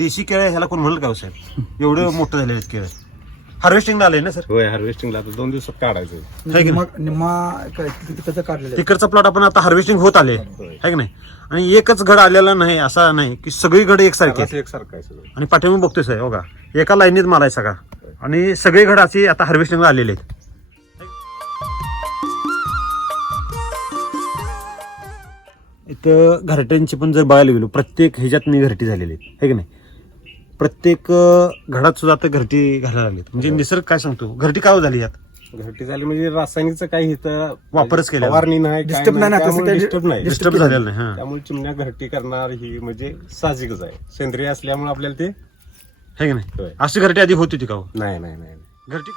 देशी केळं ह्याला कोण म्हणलं का हो साहेब? एवढं मोठं झालेलं आहेत केळं. हार्वेस्टिंग आलंय ना सर होय हार्वेस्टिंगला आता दोन दिवसात काढायचं. है की निम्मा निम्मा काय किती कसं काढलेलं आहे? तिकडचा प्लॉट आपण आता हार्वेस्टिंग होत आले. आहे की नाही? आणि एकच घड आलेला नाही असा नाही की सगळी घड एकसारखी आहेत. एकसारखं आहे सगळं. आणि पाठीमागे बघतोय साहेब बघा. एका लाईनीत माल आहे सगळा. आणि सगळे घड असे आता हार्वेस्टिंगला आलेले आहेत. इथं घरट्यांची पण जर बघायला गेलो प्रत्येक ह्याच्यात मी घरटी झालेली आहे है की नाही? प्रत्येक घडात सुद्धा आता घरटी घालायला लागलीत. म्हणजे निसर्ग काय सांगतो? घरटी काय झाली यात? घरटी झाली म्हणजे रासायनिकचं काही इथं वापरच केलेला. फवारणी नाही काय Disturb नाही ना, त्यामुळे तसं काही disturb नाही. डिस्टर्ब झालेलं नाही. हा. त्यामुळे चिमण्या घरटी करणार ही म्हणजे साहजिकच आहे. सेंद्रिय असल्यामुळे आपल्याला ते है की नाही? होय. अशी घरटी आधी होती ती का हो? नाही नाही नाही. घरटी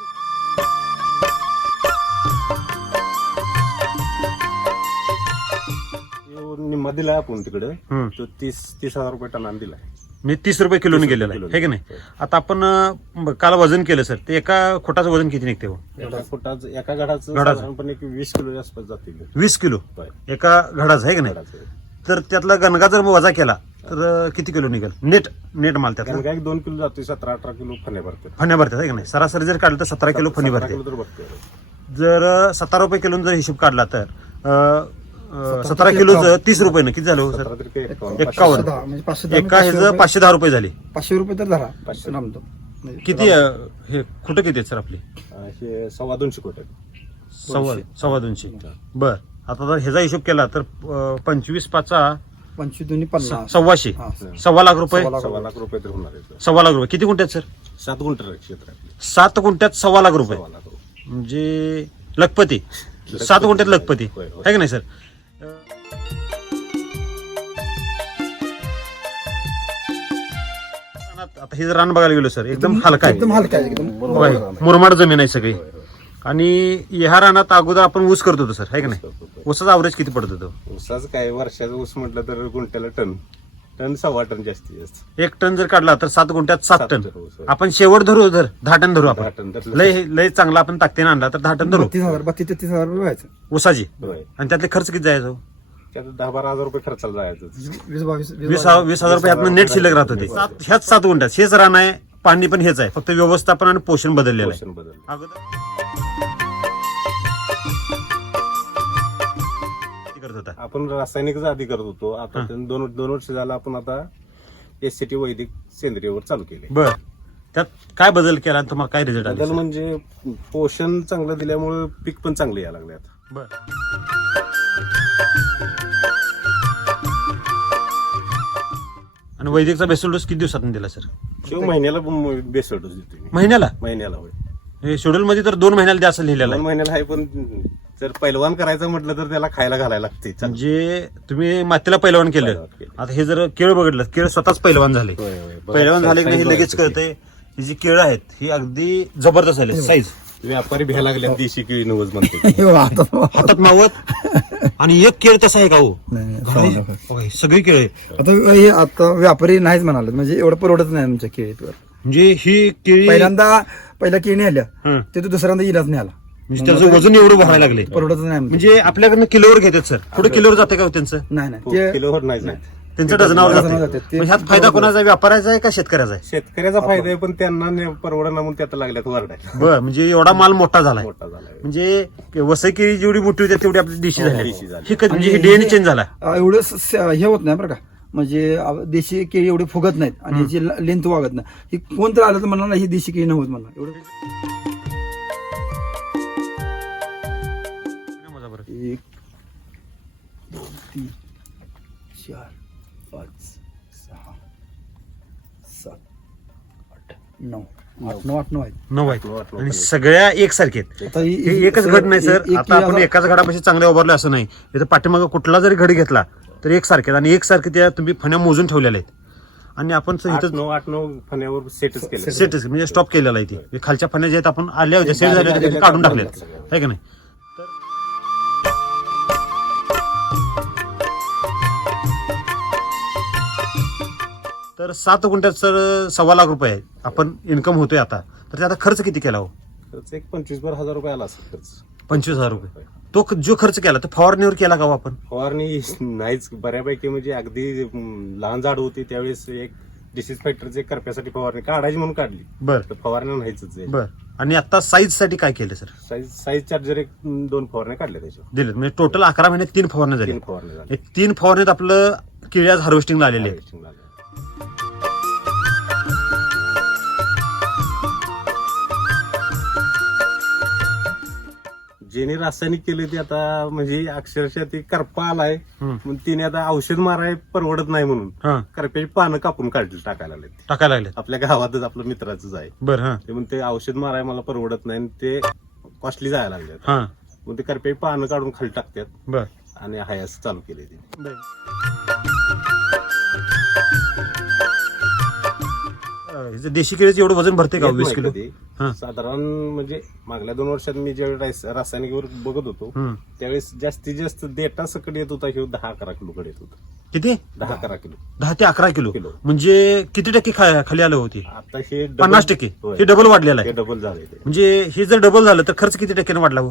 निम्मा दिलाय आपण तिकडे. हम्म. तो तीस तीस हजार रुपये टनान दिलाय. मी तीस रुपये किलोने 30 रुपये गेलेला आहे. है की नाही? आता आपण अं, काल वजन केलं सर. ते एका खोटाचं वजन किती निघते हो? एका फुटाचं एका घडाचं घडाचं. साधारणपणे एक वीस किलो आसपास जातील. वीस किलो? होय. एका घडाचं आहे की नाही? घडाचं. तर त्यातला गणगा जर वजा केला तर अं, किती किलो निघेल? नेट नेट माल त्यातला. कारण काय एक दोन किलो जातोय सतरा अठरा किलो फण्या भरतात फण्या भरतात आहे की नाही? सरासरी जर काढलं तर सतरा किलो फणी सतरा भरते. किलो तर भरते. जर अं, सतरा रुपये किलो जर हिशोब काढला तर अं, सतरा किलो तीस रुपये ना किती झालं हो सर. एकावन्न, एकावन्न. पाचशे दहा म्हणजे पाचशे दहा एका ह्याचं रुपये- पाचशे दहा रुपये झाले. पाचशे रुपये तर धरा. पाचशे. म्हणजे किती अं, हे कुठं किती आहेत सर आपले. हे सव्वा दोनशे कोटी सव्वा सव्वा दोनशे. बर. आता जर ह्याचा हिशोब केला तर अं, पंचवीस पाचा पंचवीस दोन्ही पन्नास. सव्वाशे. हा. सव्वा लाख रुपये? सव्वा लाख सव्वा लाख रुपये तर होणार आहे सव्वा लाख रुपये. किती गुंठ्यात सर? सात गुंटर क्षेत्र. आपलं. सात गुंठ्यात सव्वा लाख रुपये. सव्वा लाख रुपये. म्हणजे लखपती. सात गुंठ्यात लखपती. होय, होय. आहे की नाही सर? आता हे जर रान बघायला गेलो सर. एकदम हलका आहे. एकदम हलका आहे एकदम मुरमाड जमीन आहे सगळी. आणि ह्या रानात अगोदर आपण ऊस करत होतो सर. आहे की नाही? ऊसाचा अवरेज किती पडत होतं? ऊसाचं काय वर्षाचा ऊस म्हटलं तर गुंट्याला टन. टन सव्वा टन जास्तीत जास्त. एक टन जर काढला तर सात गुंठ्यात सात सात टन. आहे. आपण शेवट धरू धर दहा टन धरू दहा आपण. टन धरलं. लय लय चांगला आपण ताकदीने आणला तर दहा टन धरू. बत्तीस हजार बत्तीस तेहतीस हजार रुपये व्हायचं. ऊसाची. होय. आणि त्यातले खर्च किती जायचो? त्यात दहा बारा हजार रुपये खर्चाला जायचं. वीस बावीस वीस वीस हजार रुपये नेट शिल्लक राहत होते सात- ह्याच सात गुंठ्यात. हेच रान आहे पाणी पण हेच आहे. फक्त व्यवस्थापन आणि पोषण बदललेलं आहे. पोषण बदल अगोदर किती करत होता. आपण रासायनिकचा आधी करत होतो. आता दोन दोन वर्ष झालं आपण आता एस सी टी वैदिक सेंद्रियवर चालू केले बर. त्यात काय बदल केला आणि तुम्हाला काय रिझल्ट बदल आले म्हणजे पोषण चांगलं दिल्यामुळे पीक पण चांगले यायला लागले आता. बर. आणि वैदिकचा बेसल डोस किती दिवसातून दिला सर शिव महिन्याला बेस्ट डोस देतो मी. महिन्याला? महिन्याला होय. हे शेड्यूल मध्ये तर दोन महिन्याला द्यायचं लिहिलेलं दोन आहे महिन्याला आहे पण जर पैलवान करायचं म्हटलं तर त्याला खायला घालायला लागते चांगलं. म्हणजे तुम्ही मातीला पैलवान केलं. पैलवान केलं. आता हे जर केळ बघितलं केळ स्वतःच पैलवान झाले. होय, होय. बघा, पैलवान झाले की नाही हे लगेच बघा. कळतंय. ही जी केळं आहेत ही अगदी जबरदस्त झाले साईज व्यापारी भ्यायला लागले देशी किळी नवज म्हणते. हे आता हातात मावत आणि एक केळ तसा आहे का हो? नाही, नाही. बघा, ही सगळी केळी आता हे आता व्यापारी नाहीच म्हणाले म्हणजे एवढं परवडत नाही आमच्या केळीवर. म्हणजे ही केळी पहिल्यांदा पहिल्या केळी आल्या हं. ते तर दुसऱ्यांदा इलाज नाही आला. म्हणजे त्याचं वजन एवढं भरायला लागले परवडत नाही. म्हणजे आपल्याकडनं किलोवर घेतात सर. पुढे किलोवर जाते का हो त्यांचं? नाही नाही. ते किलोवर नाही जात. त्यांचं डझनावर डझनावर जाते जाते. ते मग ह्यात फायदा कोणाचा आहे? व्यापाराचा आहे का शेतकऱ्याचा आहे? शेतकऱ्याचा फायदा आहे पण त्यांना परवडा म्हणून त्यात लागल्यात वरडायला बर म्हणजे एवढा माल मोठा झालाय. मोठा झालाय. म्हणजे वसई केळी जेवढी मोठी होती तेवढी आपली देशी झाली. देशी झाली. ही कधी- म्हणजे ही डीएनए चेंज झाला. अं, एवढं स- स- हे होत नाही बरं का. म्हणजे अं, देशी केळी एवढी फुगत नाहीत आणि याची लेंथ वागत नाही. ही कोण तर आलं तर म्हणणार ही देशी केळी नव्हत म्हणणार. एवढं एक दोन तीन चार. आठ नऊ आठ नऊ आहेत. नऊ नऊ आहेत आहेत. आणि सगळ्या एकसारखे आहेत. आता ही- हे एकच घड नाही सर. एक- एक आता आपण एकाच घडापाशी चांगले उभारले असं नाही. इथं पाठीमागं कुठला जरी घडी घेतला तर एकसारखे आहेत. आणि एकसारखे त्या तुम्ही फण्या मोजून ठेवलेल्या आहेत. आणि आपण आठ इथं नऊ आठ नऊ फण्यावर सेटच केलं सेट म्हणजे स्टॉप केलेला आहे ती. म्हणजे खालच्या फण्या ज्या आहेत आपण आल्या होत्या सेट झाल्या होत्या त्या काढून टाकल्या आहे का नाही? तर सात गुंठ्यात सर सव्वा लाख रुपये आहे आपण इन्कम होतोय आता. तर त्याचा खर्च किती केला हो? खर्च एक पंचवीस बार हजार रुपये आला असेल खर्च. पंचवीस हजार रुपये. तो जो खर्च केला तो फवारणीवर केला का हो आपण? फवारणी नाहीच बऱ्यापैकी म्हणजे अगदी लहान झाड होती त्यावेळेस एक डिसीज फायटरचे करप्यासाठी फवारणी काढायची म्हणून काढली. बर. तर फवारणी नाहीच बर. आणि आता साईजसाठी काय केलं सर? साईज साईज चार्जर एक दोन फवारण्या काढल्या त्याच्यावर. दिलं म्हणजे टोटल अकरा महिन्यात तीन फवारण्या झाली तीन फवारण्या झाल्या. तीन फवारण्यात आपलं केळी आज हार्वेस्टिंगला आलेले Harvesting झाल्या. ज्याने रासायनिक केले ते आता म्हणजे अक्षरशः ते करपा आलाय. हम्म. मग तिने आता औषध माराय परवडत नाही म्हणून हा. करप्याची पानं कापून काढली टाकायला लागले टाकायला लागले आपल्या गावातच आपलं मित्राचंच आहे. बर हा. ते म्हणते औषध माराय मला परवडत नाही. आणि ते कॉस्टली जायला लागले हा. मग ते करप्याची पानं काढून खाली टाकतात. बर. आणि हाय असं चालू केले ते हे देशी केळीचं एवढं वजन भरते का? वीस किलो. हा. साधारण म्हणजे मागल्या दोन वर्षात मी ज्यावेळी रास- रासायनिकवर बघत होतो हम्म. त्यावेळेस जास्तीत जास्त डेटा सकट येत होता हे दहा अकरा किलो कडे येत होता. किती? दहा अकरा किलो. दहा ते अकरा किलो. किलो. म्हणजे किती टक्के खा- खाली आलं होती? आता हे double- पन्नास टक्के. होय. हे डबल वाढलेलं हे आहे डबल झाले ते. म्हणजे हे जर डबल झालं तर खर्च किती टक्क्याने वाढला हो?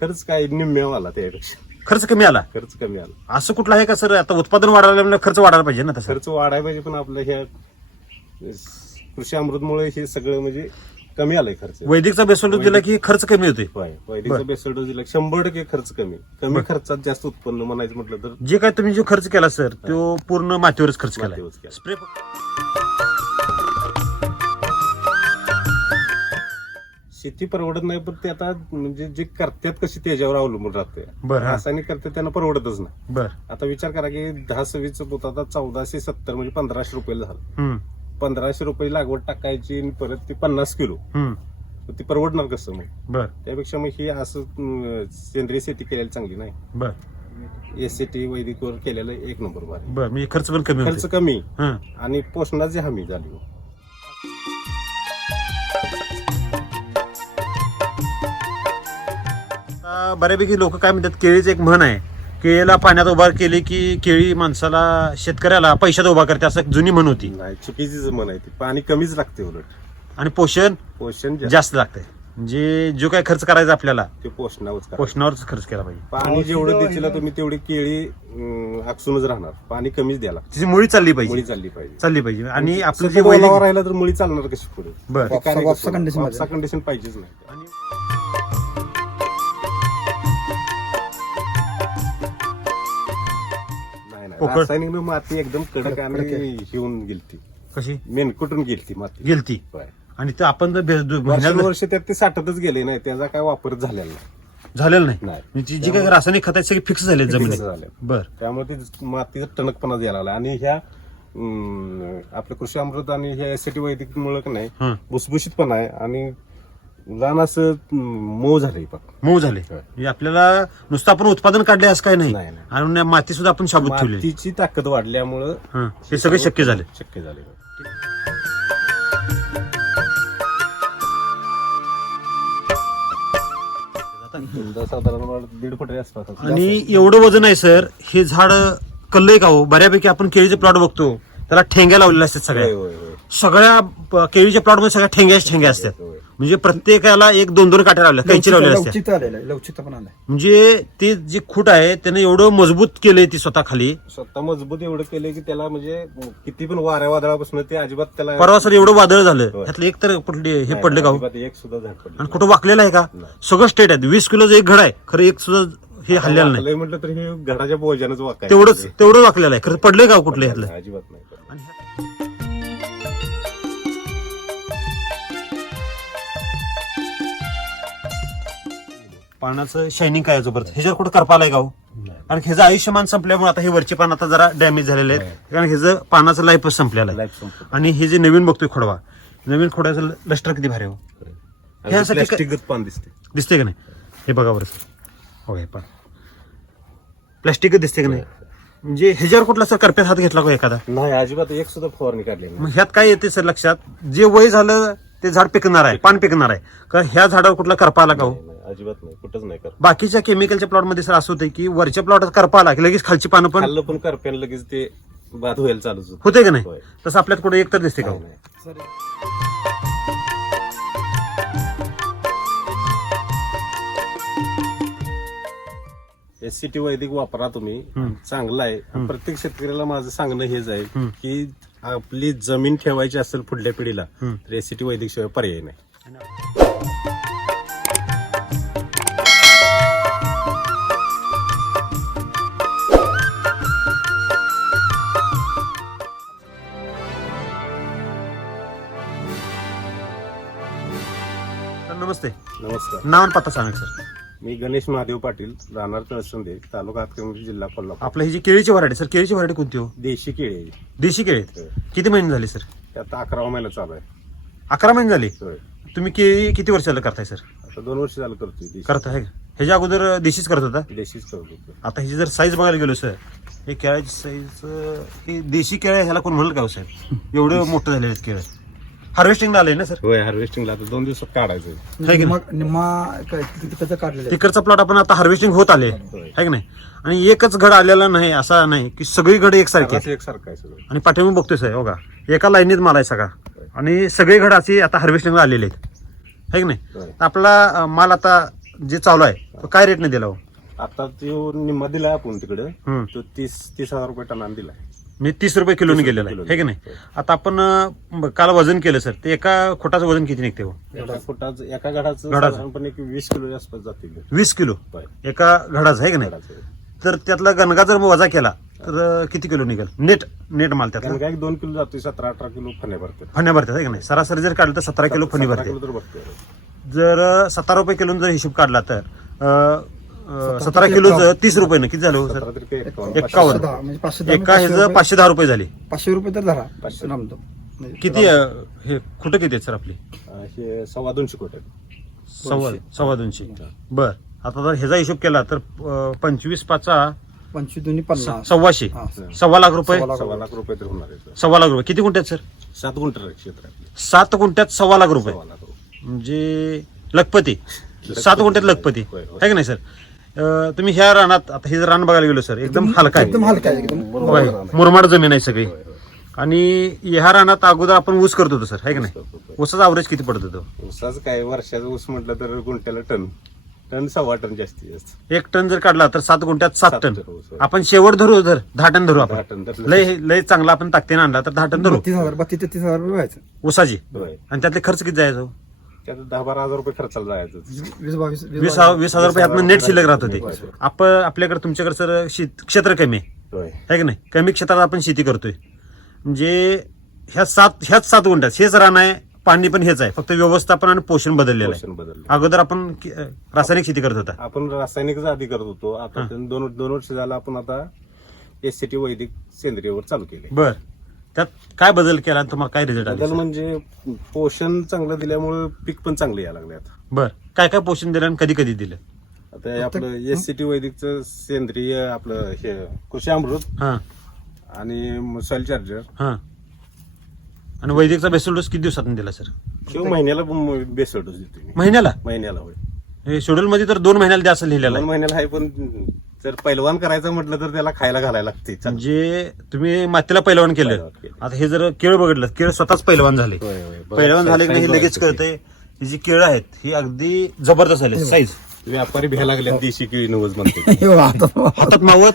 खर्च काय निम्म्या आला त्यापेक्षा. खर्च कमी आला? खर्च कमी आला. असं कुठलं आहे का सर? आता उत्पादन वाढायला लागलं, खर्च वाढायला पाहिजे ना तसं? खर्च वाढायला पाहिजे पण आपलं ह्या कृषी अमृतमुळे हे सगळं म्हणजे कमी आलंय खर्च. वैदिकचा बेसोल दिला की खर्च कमी होते होय वैदिकचा बेसल डोस दिला शंभर टक्के खर्च कमी. कमी खर्चात जास्त उत्पन्न म्हणायचं म्हटलं तर? जे काय तुम्ही जो खर्च केला सर तो पूर्ण मातीवरच खर्च केला मातीवरच केला. स्प्रे शेती परवडत नाही पण ते आता म्हणजे जे करतात कशी त्याच्यावर अवलंबून राहते बरं, हा. रासायनिक करतात त्यांना परवडतच नाही. बर. आता विचार करा की दहा सव्वीस पोत आता चौदाशे सत्तर म्हणजे पंधराशे रुपये झालं. हम्म. पंधराशे रुपये लागवड टाकायची आणि परत ती पन्नास किलो. ती परवडणार कसं मग? बर. त्यापेक्षा मग ही असं अं, सेंद्रिय शेती केलेली चांगली नाही. बर. एस सी टी वैदिकवर केलेलं एक नंबर बार बर म्हणजे खर्च पण कमी खर्च होते कमी. हा. आणि पोषणाची हमी झाली. बऱ्यापैकी लोक काय म्हणतात केळीचं एक म्हण आहे. केळीला पाण्यात उभा केली की केळी माणसाला शेतकऱ्याला पैशात उभा करते असं जुनी म्हण होती. नाही चुकीचीच म्हण आहे ती. पाणी कमीच लागते उलट. आणि पोषण पोषण जास्त. जास्त लागतंय. म्हणजे जो काय खर्च करायचा आपल्याला ते पोषणावरच करा. पोषणावरच खर्च केला पाहिजे. पाणी जेवढं देशील तुम्ही तेवढी केळी अं, आकसूनच राहणार. पाणी कमीच द्याला तिची मुळी चालली मुळी पाहिजे चालली पाहिजे. चालली पाहिजे. आणि आपलं जे ओलावा वैदिक राहिला तर मुळी चालणार कशी पुढे? बर. वापसा कंडिशन पाहिजेच नाही. आणि पोकळ. रासायनिक माती एकदम कडक आणि हिवून गेलती. कशी? मेनकुटून गेलती माती? गेलती. आणि ते आपण जर भे- दु- महिन्यात वर्षानुवर्ष त्यात ते साठतच गेले नाही त्याचा काय वापर झालेला नाही. झालेलं नाही? नाही. म्हणजे जी काय रासायनिक खत सगळे फिक्स झाले जमिनीत. झाले बर. त्यामुळे ते मातीचा टणकपणा द्यायला लागला. आणि ह्या अं, आपलं कृषी अमृत आणि ह्या एसटी वैदिक मुळे का नाही हं. भुसभुशीतपणा आहे. आणि अं, मऊ झालंय पाक मऊ झाले होय. म्हणजे आपल्याला नुसतं आपण उत्पादन काढले असं काय नाही नाही, नाही. आणि माती सुद्धा आपण शाबूत ठेवली मातीची ताकद वाढल्यामुळं हं. हे सगळे शक्य झाले शक्य झाले समजा साधारण मला दीड फुट आसपास असेल. आणि एवढं वजन आहे सर हे झाड कल्लय का हो बऱ्यापैकी आपण केळीचे प्लॉट बघतो त्याला ठेंग्या लावलेल्या असतात होय, सगळ्या होय, होय. सगळ्या केळीच्या प्लॉटमध्ये सगळ्या ठेंग्याच ठेंग्या असतात. म्हणजे प्रत्येकाला एक दोन दोन काट्या लावल्या कैची लावलेल्या असतात लवचिक आलेला आहे लवचिकता पण आलाय. म्हणजे ते जे खूट आहे त्याने एवढं मजबूत केलंय ती स्वतः खाली स्वतः मजबूत एवढं केलंय की त्याला म्हणजे किती पण वाऱ्या वादळापासून ते अजिबात त्याला परवा सर एवढं वादळ झालं. त्यातलं एक तर कुठले हे पडले का हो? अजिबात एक सुद्धा झाड पडलं आणि कुठं वाकलेलं आहे का. सगळं स्टेट आहे. वीस किलोचं एक घड आहे. खरं एक सुद्धा हे हल्लेलं नाही. वाकलंय म्हटलं तर हे घडाच्या बोजानच वाकाय तेवढंच तेवढं वाकलेलं आहे. खरं पडलंय का हो कुठलं ह्यातलं? अजिबात नाही पडलं. आणि ह्या- पानाचं शायनिंग काय परत ह्याच्यावर कुठं करपालाय का हो? कारण ह्याचं आयुष्यमान संपल्यामुळे आता हे वरचे पान आता जरा डॅमेज झालेले आहेत. कारण ह्याचं पानाचं लाईफच संपलेलं आहे. आणि हे जे नवीन बघतोय खोडवा नवीन खोड्याचं लस्टर किती भारी आहे हो? ह्यासाठी प्लॅस्टिकच पान दिसते दिसते का नाही? हे बघा बरं हो हे पण प्लास्टिकच दिसते का नाही? म्हणजे ह्याच्यावर कुठला सर करप्यात हात घेतला का एखादा? नाही अजिबात. एक सुद्धा फवारणी काढली मग ह्यात काय येते सर लक्षात? जे वय झालं ते झाड पिकणार आहे पान पिकणार आहे कारण ह्या झाडावर कुठला करपा आला का हो नाही, अजिबात नाही कुठंच नाही कर बाकीच्या केमिकलच्या प्लॉटमध्ये सर असं होतं की वरच्या प्लॉटात करपा आला की लगेच खालची पानं पण खाल्लं पण करप्यान लगेच ते बाद व्हायला चालूच होतं. होते का नाही होय. तसं आपल्यात कुठे एक तर दिसते का हो? नाही, नाही. एस सी टी वैदिक वापरा तुम्ही. चांगलं आहे प्रत्येक शेतकऱ्याला माझं सांगणं हेच आहे. की आपली जमीन ठेवायची असेल पुढल्या पिढीला. तर एसीटी वैदिक शिवाय पर्याय नाही. नमस्ते. नमस्कार. नाव आणि पत्ता सांगा सर. मी गणेश महादेव पाटील राहणार तळसंदे तालुका हातकणंगले जिल्हा कोल्हापूर आपलं ही जी केळीची व्हरायटी सर केळीची व्हरायटी कोणती हो देशी केळी आहे. देशी केळी आहेत. होय. किती महिने झाले सर त्यात अकरावा महिना चालू आहे अकरा महिने झाले होय. तुम्ही केळी किती वर्षाला करताय सर आता दोन वर्ष झालं करतोय देशी. करता आहे का? ह्याच्या अगोदर देशीच करत होता देशीच करतो आता ह्याची जर साईज बघायला गेलो सर हे केळ्याची साईज हे देशी केळ्या ह्याला कोण म्हणलं का हो साहेब एवढं मोठं झालेलं आहेत केळं हार्वेस्टिंगला आलंय ना सर होय हार्वेस्टिंगला आता दोन दिवसात काढायचं आहे की निम्मा निम्मा काय किती कसं काढलेलं आहे? तिकडचा प्लॉट आपण आता हार्वेस्टिंग होत आले. आहे की नाही? आणि एकच घड आलेला नाही असा नाही की सगळी घड एकसारखी आहेत. सगळं एकसारखं आहे सगळं. आणि पाठीमागे बघतोय साहेब बघा एका लाईनीत माल आहे सगळा. आणि सगळे घड असे आता हार्वेस्टिंगला आलेले आहेत. आहे की नाही? होय. आपला अं, माल आता जे चालू आहे तो काय रेटने दिला हो? आता तो निम्मा दिलाय आपण तिकडे. हम्म. तो तीस तीस हजार रुपये टनान दिलाय. मी तीस रुपये किलोने गेलेला आहे. हे की नाही? आता आपण अं, काल वजन केलं सर. ते एका खोटाचं वजन किती निघते हो? एका फुटाचं एका घडाचं घडाचं. साधारणपणे एक वीस किलो आसपास जातील. वीस किलो? होय. एका घडाचं आहे की नाही? घडाचं. तर त्यातला गणगा जर वजा केला तर अं, किती किलो निघेल? नेट नेट माल त्यातला? कारण काय एक दोन किलो जातोय सतरा अठरा किलो फण्या भरतात फण्या भरतात आहे की नाही? सरासरी जर काढलं तर सतरा किलो फणी सतरा भरते. किलो तर भरते. जर सतरा रुपये किलो जर हिशोब काढला तर अं, अं, सतरा किलोचं तीस रुपये किती झालं हो सर. पाचशे दहा, म्हणजे पाचशे दहा, एका पाचशे ह्याचं रुपये- पाचशे दहा रुपये झाले. पाचशे रुपये तर धरा. पाचशे. म्हणजे किती अं, हे कुठं किती आहेत सर आपली? हे सव्वा दोनशे कोटी सव्वा सव्वा दोनशे. बर. आता जर ह्याचा हिशोब केला तर अं, पंचवीस पाचा पंचवीस दोन्ही पन्नास. सव्वाशे. हा. सव्वा लाख रुपये? सव्वा सव्वा लाख रुपये तर होणार आहे सव्वा लाख रुपये. किती गुंठ्यात सर? सात गुंठे क्षेत्र. आहे आपलं. सात गुंठ्यात सव्वा लाख रुपये. सव्वा लाख रुपये. म्हणजे लखपती. सात गुंठ्यात लखपती. होय, होय. आहे की नाही सर? अं, तुम्ही ह्या रानात आता हे जर रान बघायला गेलो सर. एकदम हलका आहे. एकदम हलका आहे एकदम मुरमाड जमीन आहे सगळी. आणि ह्या रानात अगोदर आपण ऊस करत होतो सर. आहे की नाही? ऊसाचा अवरेज किती पडत होतो? ऊसाचं काय वर्षाचं ऊस म्हटलं तर गुंठ्याला टन. टन सव्वा टन जास्तीत जास्त. एक टन जर काढला तर सात गुंठ्यात सात सात टन. टन ऊस, होय. आपण शेवट धरू धर दहा टन धरू दहा आपण टन धरलं. लय लय चांगला आपण ताकदीने आणला तर दहा टन धरू. बत्तीस हजार बत्तीस तेहतीस हजार रुपये व्हायचं. ऊसाची. होय. आणि त्यातले खर्च किती जायचो? त्यात दहा बारा हजार रुपये खर्चाला जायचं. वीस बावीस वीस वीस हजार रुपये आपण नेट शिल्लक राहत होते. आपण आपल्याकडे तुमच्याकडे सर शेत क्षेत्र कमी आहे. होय. है की नाही? कमी क्षेत्रात आपण शेती करतोय. म्हणजे ह्या सात ह्याच सात गुंठ्यात हेच रान आहे पाणी पण हेच आहे. फक्त व्यवस्थापन आणि पोषण बदललेलं आहे. पोषण बदललं. अगोदर आपण कि- रासायनिक शेती करत होता. आपण रासायनिकच आधी करत होतो. आता दोन दोन वर्ष झालं आपण आता एस सी टी वैदिक सेंद्रियवर चालू केले बर. त्यात काय बदल केला आणि तुम्हाला काय रिझल्ट बदल आले म्हणजे पोषण चांगलं दिल्यामुळे पीक पण चांगले यायला लागले आता. बर. काय काय पोषण दिलं आणि कधी कधी दिलं? आता हे आपलं एस सी टी वैदिकचं सेंद्रिय आपलं हे कृषी अमृत हा. आणि सॉइल चार्जर हा. आणि वैदिकचा बेसल डोस किती दिवसातून दिला सर? किंवा महिन्याला बेसळ डोस देतो मी. महिन्याला? महिन्याला होय. हे शेड्यूल मध्ये तर दोन महिन्याला द्या असं लिहिलेलं दोन आहे महिन्याला आहे पण जर पैलवान करायचं म्हटलं तर त्याला खायला घालायला लागते. म्हणजे तुम्ही मातीला पैलवान केलं. पैलवान केलं. आता हे जर केळ बघितलं केळ स्वतःच पैलवान झाले. होय, होय. बघा, पैलवान झाले की नाही हे size लगेच बघा कळतंय. ही जी केळं आहेत ही अगदी जबरदस्त झाले साईज व्यापारी भ्यायला लागले देशी केळी नवज म्हणते. हे आता हातात मावत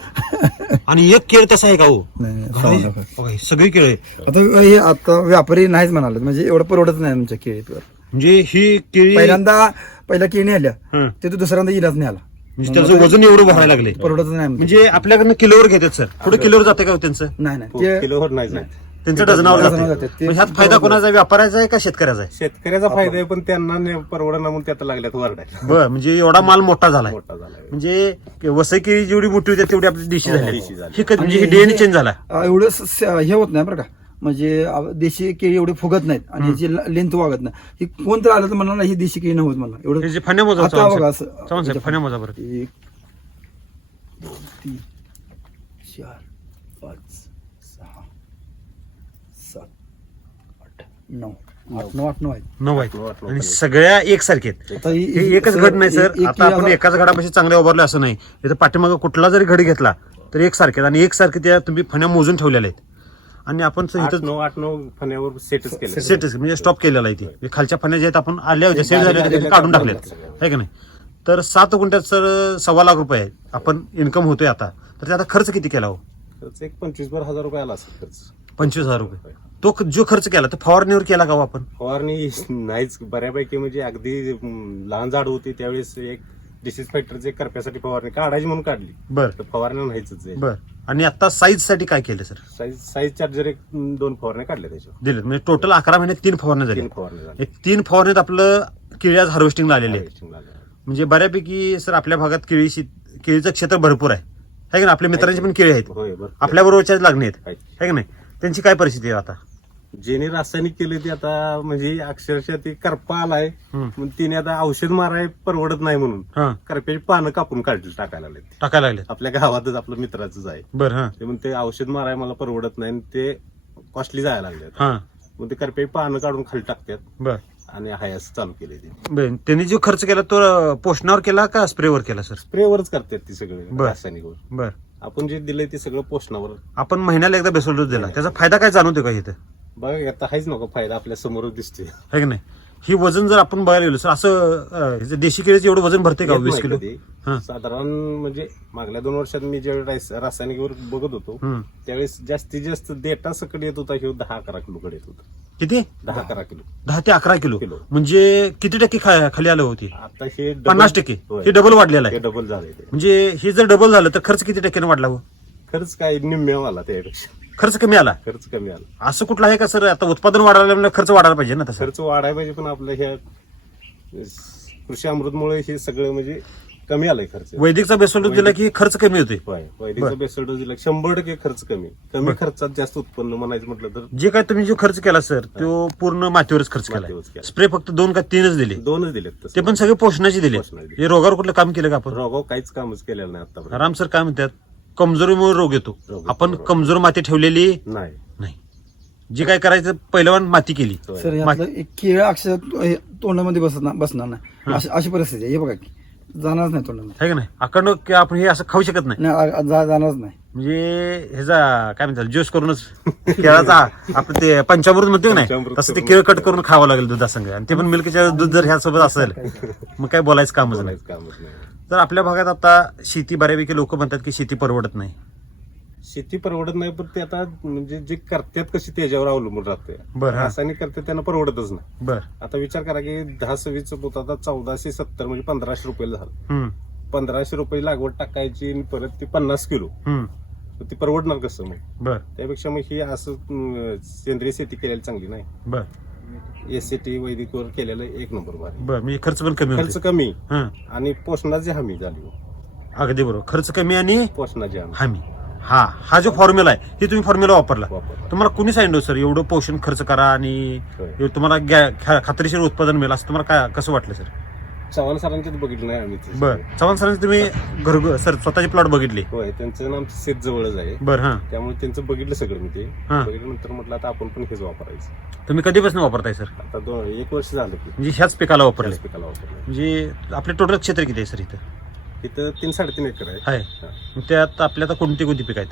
आणि एक केळ तसा आहे का हो? नाही. बघा, ही सगळी केळ आहे आता हे आता व्यापारी नाहीच म्हणाले. म्हणजे एवढं परवडत नाही तुमच्या केळीवर. म्हणजे ही केळी पहिल्यांदा पहिल्या केळी आल्या. हं. ते तर दुसऱ्यांदा इलाच नाही आला. म्हणजे त्याचं वजन एवढं भरायला लागले परवडतच नाही आमचं. म्हणजे आपल्याकडनं किलोवर घेतात सर. पुढे किलोवर. जाते का हो त्यांचं? नाही नाही. ते किलोवर नाही जात. त्यांचं डझनावर डझनावर जाते. जाते. ते मग ह्यात फायदा कोणाचा आहे? व्यापाऱ्याचा आहे का शेतकऱ्याचा आहे? शेतकऱ्याचा फायदा आहे पण त्यांना ने- परवडना म्हणून त्यात लागल्यात वरडायला बर म्हणजे एवढा माल मोठा झालाय. मोठा झाला म्हणजे वसई केळी जेवढी मोठी होती तेवढी आपली देशी झाली. देशी झाली. ही म्हणजे ही डीएनए चेंज झाला. अं, एवढं स- स- हे होत नाही बरं का. म्हणजे देशी केळी एवढे फुगत नाहीत आणि याची लेंथ वागत नाही. ही कोण तर आलं तर म्हणणार ही देशी केळी नव्हत मला हे एवढं जे फण्या मोजा आता बघा. असं- चव्हाण साहेब फण्या मोजा बरं. एक दोन तीन चार पाच सहा सात आठ नऊ. आठ नऊ आठ नऊ आहेत. नऊ नऊ आहेत आहेत. आणि सगळ्या एकसारखे आहेत आता ही- हे एकच घड नाही सर. एक- एक आता आपण एकाच घडापाशी चांगले उभारले असं नाही. इथं पाठीमागं कुठला जरी घडी घेतला तर एकसारखे आहेत आणि एकसारखे त्या तुम्ही फण्या मोजून ठेवलेल्या आहेत. आणि आपण आठ इथं नऊ आठ नऊ फण्यावर सेटच केलं. सेट म्हणजे स्टॉप केलेला आहे ती. खालच्या फण्या ज्या आहेत आपण आल्या होत्या. सेट झाल्या होत्या. त्या काढून टाकल्यात आहे का नाही? तर सात गुंठ्यात सर सव्वा लाख रुपये आपण इन्कम होतोय आता. तर त्याचा खर्च किती केला हो? खर्च एक पंचवीस बार हजार रुपये आला असेल खर्च. पंचवीस हजार रुपये. तो ख- जो खर्च केला तो फवारणीवर केला का हो आपण? फवारणी नाहीच. बऱ्यापैकी म्हणजे अगदी लहान झाड होती त्यावेळेस एक डिसीज फायटरचे करप्यासाठी फवारणी काढायची म्हणून काढली. बर. तर फवारणी नाहीच बर. आणि आता साईजसाठी काय केलं सर साईज साईज चार्जर एक दोन फवारण्या काढल्या त्याच्यावर. दिले म्हणजे टोटल अकरा महिन्यात तीन फवारण्या झाल्या. तीन फवारण्या झाल्या. एक तीन फवारणीत आपलं केळी आज हार्वेस्टिंगला आलेले Harvesting झाल्या. म्हणजे बऱ्यापैकी सर आपल्या भागात केळी शेत- केळीचं क्षेत्र भरपूर आहे. है का ना आपल्या मित्रांची पण केळी आहेत. होय बरं आपल्या बरोबरच्याच लागणे आहेत. आहेत. है का नाही? त्यांची काय परिस्थिती आहे आता? ज्याने रासायनिक केले ते आता म्हणजे अक्षरशः ते करपा आलाय. मग तिने आता औषध माराय परवडत नाही म्हणून करप्याची पानं कापून काढली टाकायला लागले टाकायला लागले आपल्या गावातच आपलं मित्राचंच आहे. बर ते म्हणते औषध माराय मला परवडत नाही आणि ते कॉस्टली जायला लागले मग ते करप्याची पानं काढून खाली टाकतात आणि हाय असं चालू केले ते. त्यांनी जो खर्च केला तो पोषणावर केला का स्प्रेवर केला सर? स्प्रेवरच करतात ती सगळे. रासायनिकवर. बर. आपण जे दिलंय ते सगळं पोषणावर. आपण महिन्याला एकदा बेसोल डोस दिला त्याचा फायदा काय जाणवतो का इथं? बघा आता हाच नको फायदा आपल्या समोरच दिसतोय. है की नाही? ही वजन जर आपण बघायला गेलो सर असं अं, देशी केळीचं एवढं वजन भरते का येत वीस नाही किलो? कधी. हा. साधारण म्हणजे मागल्या दोन वर्षात मी ज्यावेळी रास- रासायनिकवर बघत होतो हम्म. त्यावेळेस जास्तीत जास्त डेटा सकट येत होता हे दहा अकरा किलो कडे येत होता. किती? दहा अकरा किलो. दहा ते अकरा किलो. किलो. म्हणजे किती टक्के खा- खाली आलं होती? आता हे double- पन्नास टक्के. होय. हे डबल वाढलेलं हे आहे डबल झालंय ते. म्हणजे हे जर डबल झालं तर खर्च किती टक्क्याने वाढला हो? खर्च काय निम्म्या आला त्यापेक्षा. खर्च कमी आला. खर्च कमी आला. असं कुठलं आहे का सर? आता उत्पादन वाढायला खर्च वाढायला पाहिजे ना तसं? खर्च वाढायला पाहिजे पण आपलं ह्या कृषी अमृतमुळे हे सगळं म्हणजे कमी आलंय खर्च. वैदिकचा बेसोल दिला की खर्च कमी होते होय वैदिकचा डोस दिला. शंभर टक्के खर्च कमी. कमी खर्चात जास्त उत्पन्न म्हणायचं म्हटलं तर? जे काय तुम्ही जो खर्च केला सर तो पूर्ण मातीवरच खर्च केला मातीवरच केला. स्प्रे फक्त दोन का तीनच दिले. दोनच दिलेत तसं. ते पण सगळे पोषणाचे दिले पोषणाचे. हे रोगावर कुठलं काम केलं का आपण? रोगाव काहीच कामच केलेलं नाही आतापर्यंत. राम सर काय म्हणतात? कमजोरीमुळे रोग येतो. रोग आपण येतो. कमजोर माती ठेवलेली नाही. नाही. जे काय करायचं पहिलवान माती केली. होय. सर यातलं एक केळ अक्षर तो- तोंडामध्ये बसणार बसणार नाही. अशी अशी परिस्थिती आहे. हे बघा की जाणारच नाही तोंडामध्ये. आहे का नाही? अखंड की आपण हे असं खाऊ शकत नाही. नाही आ- जा- जाणारच नाही. म्हणजे ह्याचा काय म्हणतात ज्यूस करूनच केळाचा आपण ते पंचामृत म्हणतो की नाही? पंचामृत तसं ते करून. केळ कट करून खावं लागेल दुधासंग. आणि ते पण मिल्कच्या दूध जर ह्यासोबत असेल मग काय बोलायचं कामच नाही. बोलायचं कामच नाही. तर आपल्या भागात आता शेती बऱ्यापैकी लोक म्हणतात की शेती परवडत नाही. शेती परवडत नाही पण ते आता म्हणजे जे करतात कशी त्याच्यावर अवलंबून राहते. बरं, हा. रासायनिक करतात त्यांना परवडतच नाही. बर. आता विचार करा की दहा सव्वीस होत आता चौदाशे सत्तर म्हणजे पंधराशे रुपयाला झालं. हम्म. पंधराशे रुपये लागवड टाकायची आणि परत ती पन्नास किलो. हम्म. तर ती परवडणार कसं मग? बर. त्यापेक्षा मग ही असं अं, सेंद्रिय शेती केलेली चांगली नाही. बर. एस सी टी वैदिकवर केलेलं एक नंबर बर म्हणजे खर्च पण कमी खर्च होतो. कमी. हं. आणि पोषणाची हमी झाली अगदी बरोबर. खर्च कमी आणि पोषणाची हमी. हमी. हा हा जो फॉर्म्युला आहे हे तुम्ही फॉर्म्युला वापरला. तुम्हाला कुणी सांगितलं सर एवढं पोषण खर्च करा आणि होय. हे तुम्हाला गॅ- खा- खात्रीशीर उत्पादन मिळेल असं तुम्हाला काय कसं वाटलं सर? चव्हाण सरांच्याच बघितलं नाही आम्ही ते. बर. चव्हाण सरांचे तुम्ही घर सर स्वतःचे प्लॉट बघितले? होय त्यांचं नाम शेत जवळच आहे. बर हा. त्यामुळे त्यांचं बघितलं सगळं मी ते. हा. बघितल्यानंतर म्हटलं आता आपण पण हेच वापरायचं. तुम्ही कधीपासून वापरताय सर? आता दोन एक वर्ष झालं की. म्हणजे ह्याच पिकाला वापरले. त्याच पिकाला वापरलं. म्हणजे आपले टोटल क्षेत्र किती आहे सर इथं? तिथं तीन साडेतीन एकर आहे. आहे. मग त्यात आपल्या आता कोणती कोणती पिक आहेत?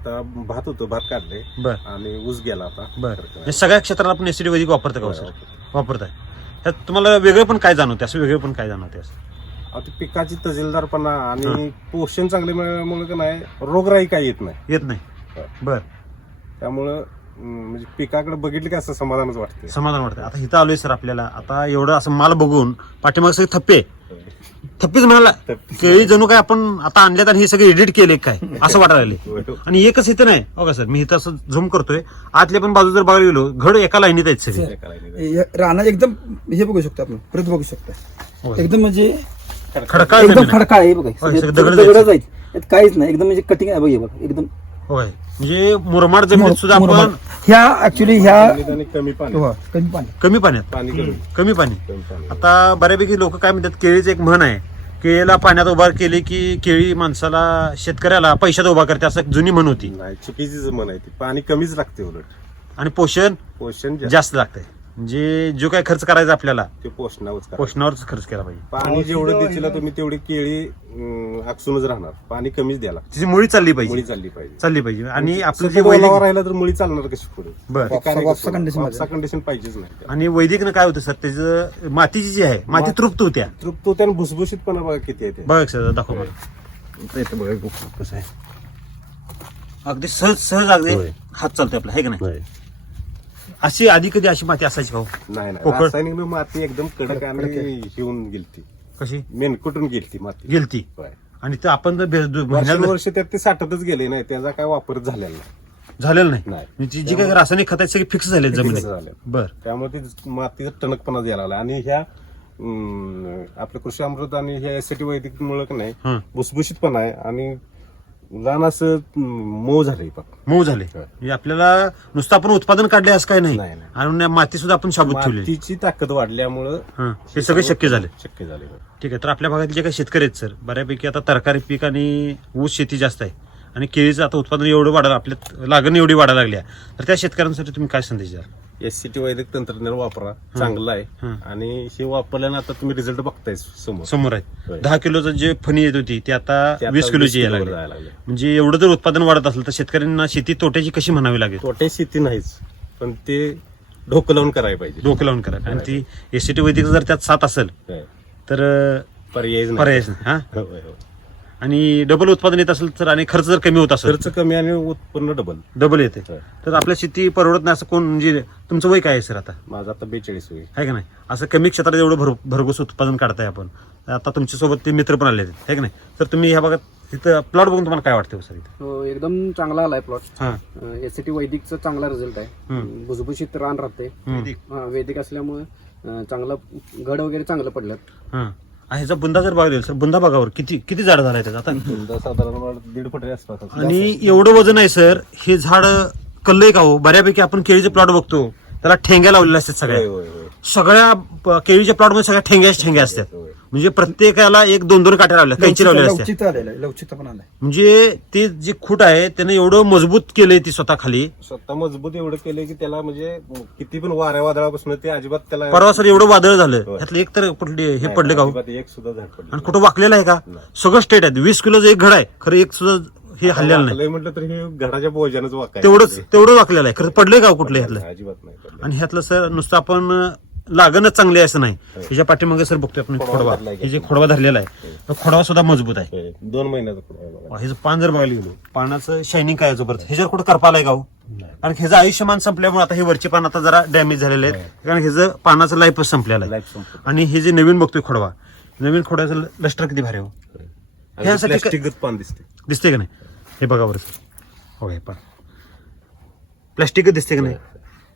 आता भात होतं भात काढले. बर. आणि ऊस गेला आता. बर. हे सगळ्या क्षेत्राला आपण एसिडी वैदिक वापरता का हो, सर? वापरतो. वापरताय. त्यात तुम्हाला वेगळं पण काय जाणवते असं वेगळं पण काय जाणवते असं? आता पिकाची तजेलदारपणा आणि पोषण चांगले मिळाल्यामुळे का नाही रोगराई काही येत नाही. येत नाही. बर. त्यामुळं म्हणजे पिकाकडे बघितलं की असं समाधानच वाटते समाधान वाटतं आता इथं आलोय सर आपल्याला. आता एवढं असं माल बघून पाठीमाग सगळे थप्पे. थप्पीच म्हणाला केळी जणू काय आपण आता आणल्यात आणि हे सगळे एडिट केले काय? असं वाटायला लागले. आणि एकच इथं नाही. हो का सर? मी इथं असं झूम करतोय. आतल्या पण बाजू जर बघायला गेलो घड एका लाईनीत आहेत सगळे. हे राणा एकदम हे बघू शकतो आपण परत बघू शकता. होय. एकदम म्हणजे खडकाळ एकदम जमीन. खडकाळ आहे बघा. यात काहीच नाही. एकदम म्हणजे कटिंग आहे बघ हे बघा. एकदम होय म्हणजे मुरमाड जमिनीत सुद्धा. आपण ह्या ऍक्च्युली ह्या कमी पाणी. हो, कमी पाणी. कमी पाण्यात. पाणी कमी. कमी पाणी. कमी पाणी. आता बऱ्यापैकी लोक काय म्हणतात केळीचं एक म्हण आहे. केळीला पाण्यात उभा केली की केळी माणसाला शेतकऱ्याला पैशात उभा करते असं जुनी म्हण होती. नाही चुकीचीच म्हण आहे ती. पाणी कमीच लागते उलट. आणि पोषण? पोषण जास्त. जास्त लागतंय. म्हणजे जो काय खर्च करायचा आपल्याला ते पोषणावरच करा. पोषणावरच खर्च केला पाहिजे. पाणी जेवढं देशील तुम्ही तेवढी केळी अं, आकसूनच राहणार. पाणी कमीच द्यायला तिची मुळी चालली मुळी पाहिजे चालली पाहिजे. चालली पाहिजे. आणि आपलं जे ओलावा वैदिक राहिला तर मुळी चालणार कशी पुढे? बर. वापसा- condition. कंडिशन पाहिजेच नाही. आणि वैदिकनं काय होतं सर त्याचं मातीची जी आहे माती तृप्त होत्या. तृप्त होते आणि भुसभुशीतपणा बघा किती आहे ते. बघा सर दाखव मला बघा कसं आहे. अगदी सहज सहज अगदी होय. हात चालतोय आपला आहे का नाही? अशी आधी कधी अशी माती असायची भाऊ? नाही नाही. पोकळ? रासायनिक माती एकदम कडक आणि शिवून गेलती. कशी? मेनकुटून गेलती माती? गेलती. होय. आणि ते आपण जर बे- दु- महिन्याला वर्षानुवर्ष त्यात ते साठतच गेले नाही त्याचा काय वापर झालेला नाही. झालेलं नाही? नाही. म्हणजे जी काही रासायनिक खत आहेत सगळी फिक्स झाले जमिनीत. झाले बर. त्यामुळे ते मातीचा टणकपणा द्यायला लागला. आणि ह्या अं, आपलं कृषी अमृत आणि ह्या एस वैदिक मुळे का नाही हं. भुसभुशीतपणा आहे. आणि लहान असं अं, मऊ झालंय बघ मऊ झाले होय. आपल्याला नुसतं आपण उत्पादन काढले असं काही नाही. नाही, नाही. आणि माती सुद्धा आपण शाबूत ठेवली. मातीची ताकद वाढल्यामुळं हं. हे सगळं शक्य झाले. शक्य झाले ठीक आहे तर आपल्या भागातील जे काही शेतकरी आहेत सर बऱ्यापैकी आता तरकारी पीक आणि ऊस शेती जास्त आहे. आणि केळीचं आता उत्पादन एवढं वाढायला आपल्या लागण एवढी वाढायला लागली आहे. तर त्या शेतकऱ्यांसाठी तुम्ही काय संदेश द्याल? एस सी टी वैदिक तंत्रज्ञान वापरा. चांगलं आहे. आणि हे वापरल्यानं आता तुम्ही रिझल्ट बघताय समोर. समोर आहे. दहा किलोचं जे फणी येत होती ती आता वीस किलोची यायला लागली. म्हणजे एवढं जर उत्पादन वाढत असेल तर शेतकऱ्यांना शेती तोट्याची कशी म्हणावी लागेल? तोटे शेती नाहीच पण ते डोकं लावून करायला पाहिजे. डोकं लावून करा आणि ती एसीटी वैदिक जर त्यात सात असेल. तर पर्यायच नाही. हा. आणि डबल उत्पादन येत असेल तर आणि खर्च जर कमी होत असेल? खर्च कमी आणि उत्पन्न डबल डबल येते. होय. तर आपल्या शेती परवडत नाही असं कोण म्हणजे तुमचं वय काय आहे सर आता? माझा आता बेचाळीस होईल आहे का नाही? असं कमी क्षेत्रात एवढं भर भरघोस उत्पादन काढताय आपण. आता तुमच्यासोबत ते मित्र पण आले आहेत है का नाही? तर तुम्ही ह्या भागात इथं प्लॉट बघून तुम्हाला काय वाटतं हो सर इथं? हो, एकदम चांगला आलाय प्लॉट हां. एस सी टी वैदिकचा चांगला रिझल्ट आहे. भुसभुशीत रान राहते हा, वैदिक असल्यामुळे अं, चांगलं घड वगैरे चांगलं पडलं हां. आणि ह्याचा बुंदा जर बघायला सर बुंदा बघावर किती किती झाड झालाय त्याचा. आता समजा साधारण मला दीड फुट आसपास असेल. आणि एवढं वजन आहे सर हे झाड कल्लय का हो? बऱ्यापैकी आपण केळीचे प्लॉट बघतो. त्याला ठेंग्या लावलेल्या असतात होय सगळ्या. होय होय सगळ्या प- केळीच्या प्लॉटमध्ये सगळ्या ठेंग्याच ठेंग्या असतात. होय. म्हणजे प्रत्येकाला एक दोन दोन काट्या लावल्या कैची आलेला आहे लवचिकता पण आलाय म्हणजे ते जे खूट आहे त्याने एवढं मजबूत केलंय ती स्वतः खाली स्वतः मजबूत एवढं केलंय की त्याला म्हणजे किती पण वाऱ्या वादळापासून ते अजिबात त्याला परवा सर एवढं वादळ झालं. त्यातलं एक तर कुठले हे पडले का हो? अजिबात एक सुद्धा झाड पडलं आणि कुठं वाकलेलं आहे का. सगळं स्टेट आहे. वीस किलोचं एक घड आहे खरं एक सुद्धा हे हल्लेलं नाही. वाकलंय म्हटलं तर हे घराच्या बोजानच वाकाय तेवढंच तेवढं वाकलेलं आहे. खरं पडलंय का हो कुठलं ह्यातलं? अजिबात नाही पडलं. आणि ह्यातलं सर नुसतं आपण लागणच चांगली आहे असं नाही. ह्याच्या पाठीमागे सर बघतोय आपण खोडवा खोडवा. धरलाय हे जे खोडवा धरलेला आहे तो खोडवा सुद्धा मजबूत आहे. होय. दोन महिन्याचं आहे बघा. ह्याचं पान जर बघायला गेलो पानाचं शायनिंग काय परत ह्याच्यावर कुठं करपा आलाय का हो? कारण ह्याचं आयुष्यमान संपल्यामुळे आता हे वरचे पान आता जरा डॅमेज झालेले आहेत. कारण ह्याचं पानाचं लाईफच संपलेलं आहे. संपलं. आणि हे जे नवीन बघतोय खोडवा नवीन खोड्याचं लष्टर किती भारी हो. ह्यासाठी काय- प्लॅस्टिकच पान दिसते दिसते का नाही? हे बघा बरं सर. हो हे प्लास्टिकच दिसते का नाही?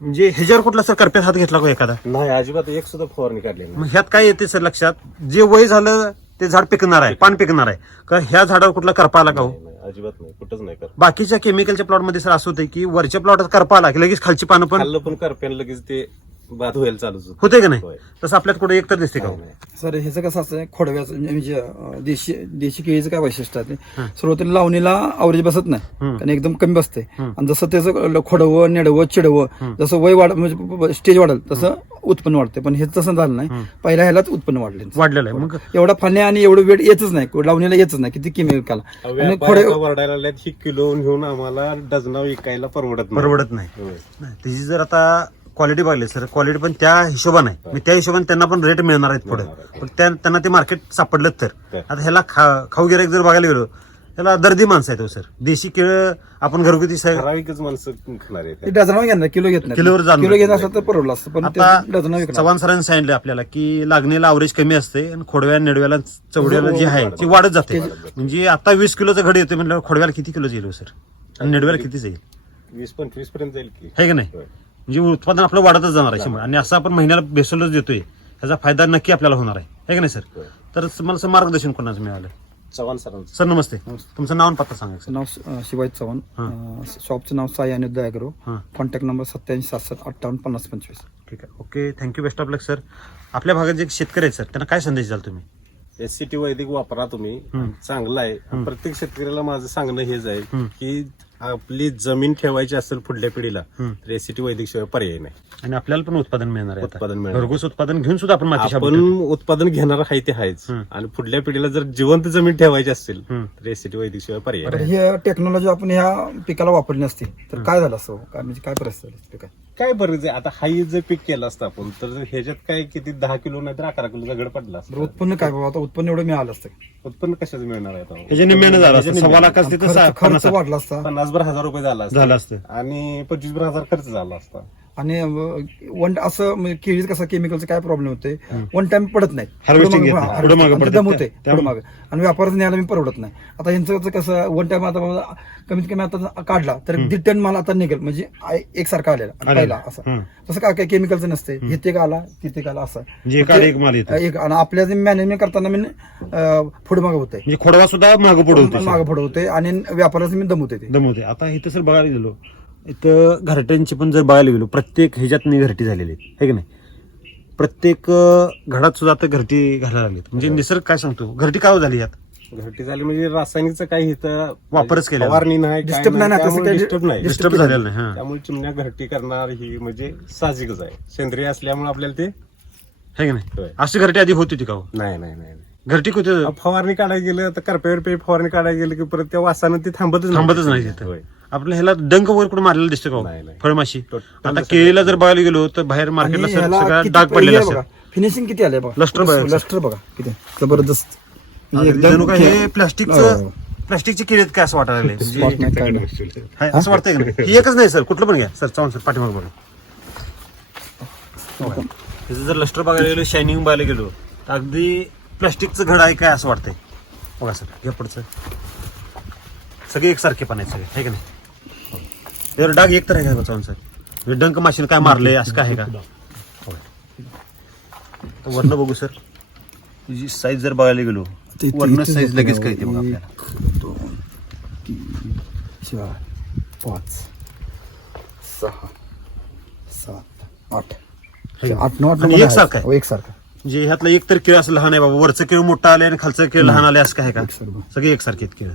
म्हणजे ह्याच्यावर कुठला सर करप्यात हात घेतला का एखादा? नाही अजिबात एक सुद्धा फवारणी काढली नाही. मग ह्यात काय येते सर लक्षात? जे वय झालं ते झाड पिकणार आहे पान पिकणार आहे. कारण ह्या झाडावर कुठला करपा आला का हो? नाही, अजिबात नाही कुठंच नाही कर बाकीच्या केमिकलच्या प्लॉटमध्ये सर असं होतं की वरच्या प्लॉटात करपा आला की लगेच खालची पानं पण खाल्लं पण करप्यान लगेच ते बाद व्हायला चालूच होतं. होते का नाही? होय. तसं आपल्यात कुठे एक तर दिसते का हो? सर ह्याचं कसं असतं खोडव्याचं म्हणजे अं, देशी देशी केळीचं काय वैशिष्ट्य आहे ते? सुरुवातीला लावणीला आवरेज बसत नाही. कारण एकदम कमी बसते. आणि जसं त्याचं खोडवं नेडवं चिडवं जसं वय वाढ म्हणजे स्टेज वाढेल तसं उत्पन्न वाढते पण हे तसं झालं नाही. पहिल्या ह्यालाच उत्पन्न वाढले वाढलेलं आहे. मग? एवढा फाण्या आणि एवढं वेळ येतच नाही. लावणीला येतच नाही. किती केमिकल आणि व्यापारी खोडे वरडायला लागल्यात ही किलो घेऊन आम्हाला डझना विकायला परवडत नाही. परवडत नाही. होय. नाही, त्याची जर आता क्वालिटी बघली सर क्वालिटी पण त्या हिशोबाने. आहे मग त्या हिशोबाने त्यांना पण रेट मिळणार आहेत पुढे. मिळणार. पण त्या- त्यांना ते मार्केट सापडलं तर तर. आता ह्याला खा- खाऊ गिरायक जर बघायला गेलो त्याला दर्दी माणसं आहेत हो सर देशी केळ आपण घरगुती सर ठराविकच माणसं खाणार आहेत. ते डझनावर घेणार किलो घेत नाही. किलोवर जाणार. किलो घेत असलं तर परवडलं असतं पण ते डझनावर आता विकणार. चव्हाण सरांनी सांगितलं आपल्याला की लागणीला अवरेज कमी असते आणि खोडव्या नेडव्याला चवड्याला जी आहे ती वाढत जाते. म्हणजे आता वीस किलोचं घड येते म्हणजे खोडव्याला किती किलो येईल हो सर आणि नेडव्याला किती जाईल वीस पंचवीसपर्यंत जाईल की. आहे का नाही? होय. म्हणजे उत्पादन आपलं वाढतच जाणार आहे शंभर. आणि असं आपण महिन्याला बेसोलच देतोय. त्याचा फायदा नक्की आपल्याला होणार आहे. है का नाही सर? होय. तर मला असं मार्गदर्शन कोणाचं मिळालं? चव्हाण सरांचं. सर नमस्ते. तुमचं नाव आणि पत्ता सांगा सर. नाव अं, शिवाजी चव्हाण. अं, शॉपचं नाव साई अनिरुद्ध अॅग्रो हां. कॉन्टॅक्ट नंबर सत्याऐंशी सात सात अठ्ठावन्न पन्नास पंचवीस. ठीक आहे. Okay. Thank you best of luck sir आपल्या भागात जे शेतकरी आहेत सर त्यांना काय संदेश द्याल तुम्ही? एस सी टी वैदिक वापरा तुम्ही. चांगलं आहे. प्रत्येक शेतकऱ्याला माझं सांगणं हेच आहे की आपली जमीन ठेवायची असेल पुढल्या पिढीला तर एस सी टी वैदिक शिवाय पर्याय नाही. आणि आपल्याला पण उत्पादन मिळणार आहे आता. उत्पादन मिळणार. घरगुती उत्पादन घेऊन सुद्धा आपण माती आपण उत्पादन घेणार आहे ते आहेच. आणि पुढल्या पिढीला जर जिवंत जमीन ठेवायची असेल तर एस सी टी वैदिक शिवाय पर्याय तर. हे टेक्नॉलॉजी आपण ह्या पिकाला वापरली नसती तर काय झालं असं? काय म्हणजे काय परिस्थिती झाली असती काय काय बरं आहे आता हाई जर पीक केलं असतं आपण तर ह्याच्यात काय किती दहा किलो नाही तर अकरा किलोचा घड पडला बरं, असतं उत्पन्न काय बाबा? आता उत्पन्न एवढं मिळालं असतं. उत्पन्न कशाचं मिळणार आहे आता? ह्याच्या निम्म्यानं झालं असतं सव्वा सहा- खर्च खर्च पन्नास वाढला असता. पन्नास भर हजार रुपये झाला असता. झालं असतं. आणि पंचवीस भर हजार खर्च झाला असता. आणि वन असं म्हणजे केळीत कसं केमिकलचं काय प्रॉब्लेम होते वन टाइम पडत नाही. हा, पुढं मागं पडतात ते. होते त्यामुळे- पुढं मागं. आणि व्यापारात न्यायला मी परवडत नाही. आता यांचं कसं वन टाइम आता कमीत कमी आता काढला तर दीड टन माल आता निघेल. म्हणजे आ- एकसारखा आलेला आणि आलेला. पहिला असं. हं. तसं काय काय केमिकलचं नसते इथे का आला तिथे का आला असं. म्हणजे एक माल येतो एक आणि आपल्या मॅनेजमेंट करताना मी पुढे मागं होते म्हणजे खोडवा सुद्धा मागं पुढे होते मागं पुढे होते आणि व्यापाराचं मी दमवते ते. दमवते आता इथं सर बघायला गेलो. इथं घरट्यांची पण जर बघायला गेलो प्रत्येक ह्याच्यात घरटी झालेली आहे है की नाही? प्रत्येक अं, घरात सुद्धा आता घरटी घालायला लागलीत म्हणजे निसर्ग काय सांगतो? घरटी काय झाली यात? घरटी झाली म्हणजे रासायनिकचं काही इथं वापरच केलेला. फवारणी नाही Disturb नाही disturb नाही. डिस्टर्ब झालेलं नाही हा. त्यामुळे चिमण्या घरटी करणार ही म्हणजे साहजिकच आहे. सेंद्रिय असल्यामुळे आपल्याला ते है की नाही. अशी घरटी आधी होती ती का हो? नाही नाही नाही नाही. घरटी कुठे? फवारणी काढायला गेलं तर करप्यावर पे फवारणी काढायला गेलं की परत त्या वासानं ते थांबतच थांबतच नाही तिथं होय. आपल्या ह्याला डंक वगैरे कुठे मारलेलं दिसतं का नाही, हो? नाही. फळमाशी आता केळीला जर बघायला गेलो तर बाहेर मार्केटला सर- सगळा डाग पडलेला असतं फिनिशिंग किती आलंय बघा Luster बघा. लस्टर बघा किती जबरदस्त म्हणजे जणू एकदम काय हे प्लास्टिकचं हो. प्लास्टिकची केळी आहेत काय असं वाटायला लागलंय. Spot म्हणजे नाही, काय नाही. हाय, असं वाटतंय का नाही? ही एकच नाही सर कुठलं पण घ्या सर चव्हाण सर पाठीमाग बघा बघा. त्याचं जर लस्टर बघायला गेलो शायनिंग बघायला गेलो तर अगदी प्लास्टिकचं घड आहे काय असं वाटतंय बघा सर घ्या पुढचं सगळे एकसारखे पण आहेत सगळे आहे का नाही डाग एक तर आहे का चव्हाण सर म्हणजे डंक माशीन काय मारले असं काय आहे का. तर वरनं बघू सर तुझी साईज जर बघायला गेलो ते- ते- वरनं इथेच साईज होतं लगेच कळते बघा एक, आपल्याला दोन तीन चार पाच सहा सात आठ. आठ नऊ आठ आणि नंबर एकसारखं आहे. आहे. एकसारखं म्हणजे ह्यातलं एक तर केळ असं लहान आहे बाबा. वरचं केळ मोठं आले आणि खालचं केळ लहान आले असं काय का? एकसारखं. सगळे एकसारखे आहेत केळ